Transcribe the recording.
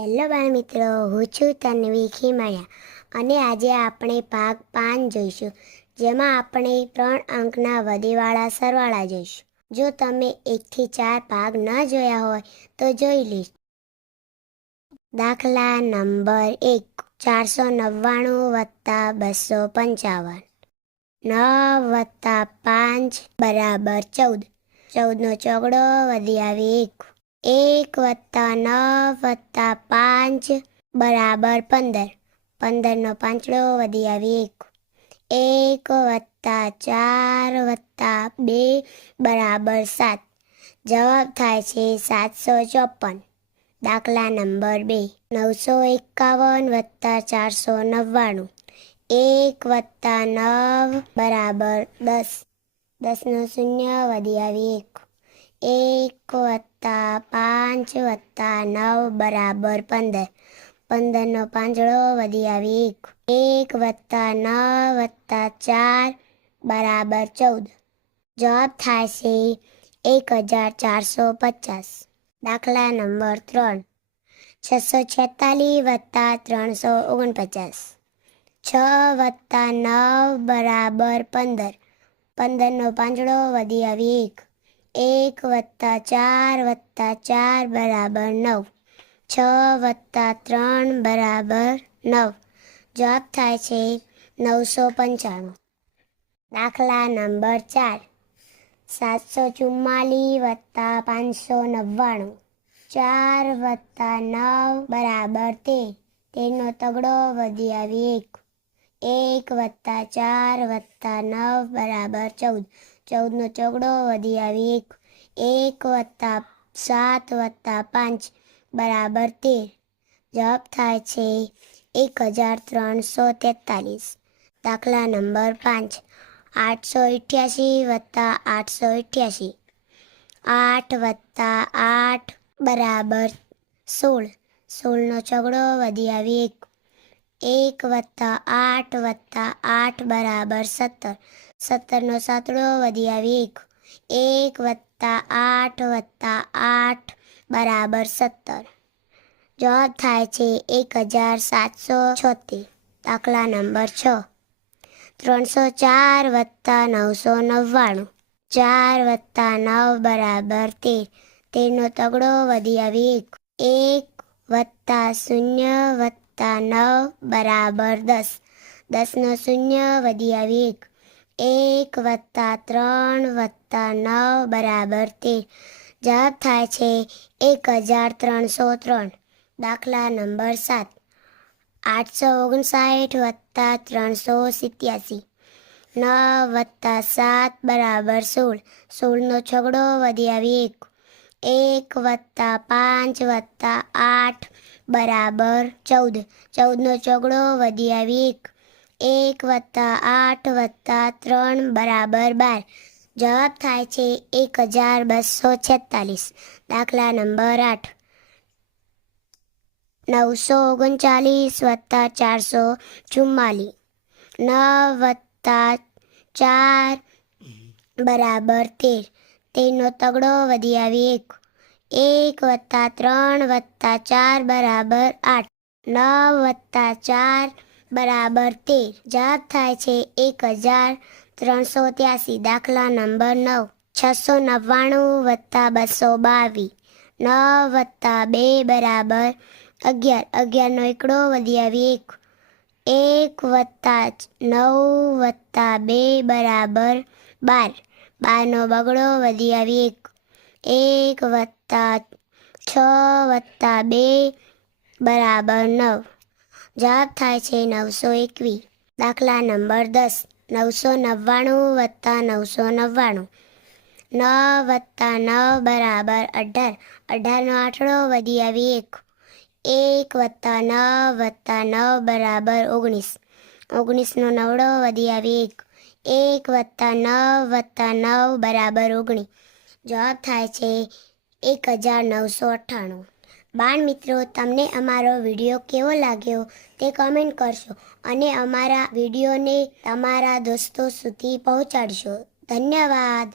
Hello બાળ મિત્રો, હું છું તન્વી ખીમણિયા અને આજે આપણે ભાગ 5 જોઈશું, જેમાં આપણે 3 અંકના વધીવાળા સરવાળા જોઈશું. જો તમે 1 થી 4 ભાગ ન જોયા હોય તો જોઈ લેજો. દાખલા નંબર 1, 499 વત્તા 255. 9 વત્તા 5 બરાબર 14. 14નો ચોગડો વધી આવી 1. 1 વત્તા 9 વત્તા 5 બરાબર 15. 15નો પાંચડો વધી આવી 1. 1 વત્તા 4 વત્તા 2 બરાબર 7. જવાબ થાય છે 754. દાખલા નંબર 2, 951 વત્તા 499. 1 વત્તા 9 બરાબર 10. 10નો શૂન્ય વધી આવી 1. 1 વત્તા 5 વત્તા 9 બરાબર 15. 15નો પાંચડો વધી આવી 1. 1 વત્તા 9 વત્તા 4 બરાબર 14. જવાબ થાય છે 1450. દાખલા નંબર 3, 646 વત્તા 349. 6 વત્તા 9 બરાબર 15. 15નો પાંચડો વધી આવી 1. 1 વત્તા 4 વત્તા 4 બરાબર 9. 6 વત્તા 3 બરાબર 9. જવાબ થાય છે 995. દાખલા નંબર 4, 744 વત્તા 599. 4 વત્તા 9 બરાબર 13. 13નો તગડો વધી આવી 1. 1 વત્તા 4 વત્તા 9 બરાબર 14. 14નો ચોગડો વધી આવી 1. 1 વત્તા 7 વત્તા 5 બરાબર 13. જવાબ થાય છે 1343. દાખલા નંબર 5, 888 વત્તા 888. 8 વત્તા 8 બરાબર 16. 16નો ચોગડો વધી આવી 1 વત્તા 8 વત્તા 8 બરાબર 17. 17નો સાતડો વધી આવી 1 વત્તા 8 વત્તા 8 બરાબર 17. જવાબ થાય છે 1776. દાખલા નંબર 6, 304 વત્તા 999. 4 વત્તા 9 બરાબર 13. 13નો તગડો વધી આવી 1 વત્તા 0 વત્તા 9 બરાબર 10. 10નો શૂન્ય વધી આવી 1 વત્તા 3 વત્તા 9 બરાબર 13. જવાબ થાય છે 1303. દાખલા નંબર 7, 859 વત્તા 387. 9 વત્તા 7 બરાબર 16. 16નો છગડો વધી આવી 1 વત્તા 5 વત્તા 8 બરાબર 14. 14નો ચોગડો વધી આવી 1 વત્તા 8 વત્તા 3 બરાબર 12. જવાબ થાય છે 1246. દાખલા નંબર 8, 939 વત્તા 444. 9 વત્તા 4 બરાબર 13. 13નો તગડો વધી આવી 1 વત્તા 3 વત્તા 4 બરાબર 8. 9 વત્તા 4 બરાબર 13. જવાબ થાય છે 1383. દાખલા નંબર 9, 699 વત્તા 222. 9 વત્તા 2 બરાબર 11. 11નો એકડો વધી આવી 1 વત્તા 9 વત્તા 2 બરાબર 12. 12નો બગડો વધી આવી 1 વત્તા 6 વત્તા 2 બરાબર 9. જવાબ થાય છે 921. દાખલા નંબર 10, 999 વત્તા 999. 9 વત્તા 9 બરાબર 18. 18નો આઠડો વધી આવી 1 વત્તા 9 વત્તા 9 બરાબર 19. 19નો નવડો વધી આવી 1 વત્તા 9 વત્તા 9 બરાબર 19. જવાબ થાય છે 1998. બાળ મિત્રો, તમને અમારો વિડીયો કેવો લાગ્યો તે કમેન્ટ કરશો અને અમારા વિડીયોને તમારા દોસ્તો સુધી પહોંચાડશો. ધન્યવાદ.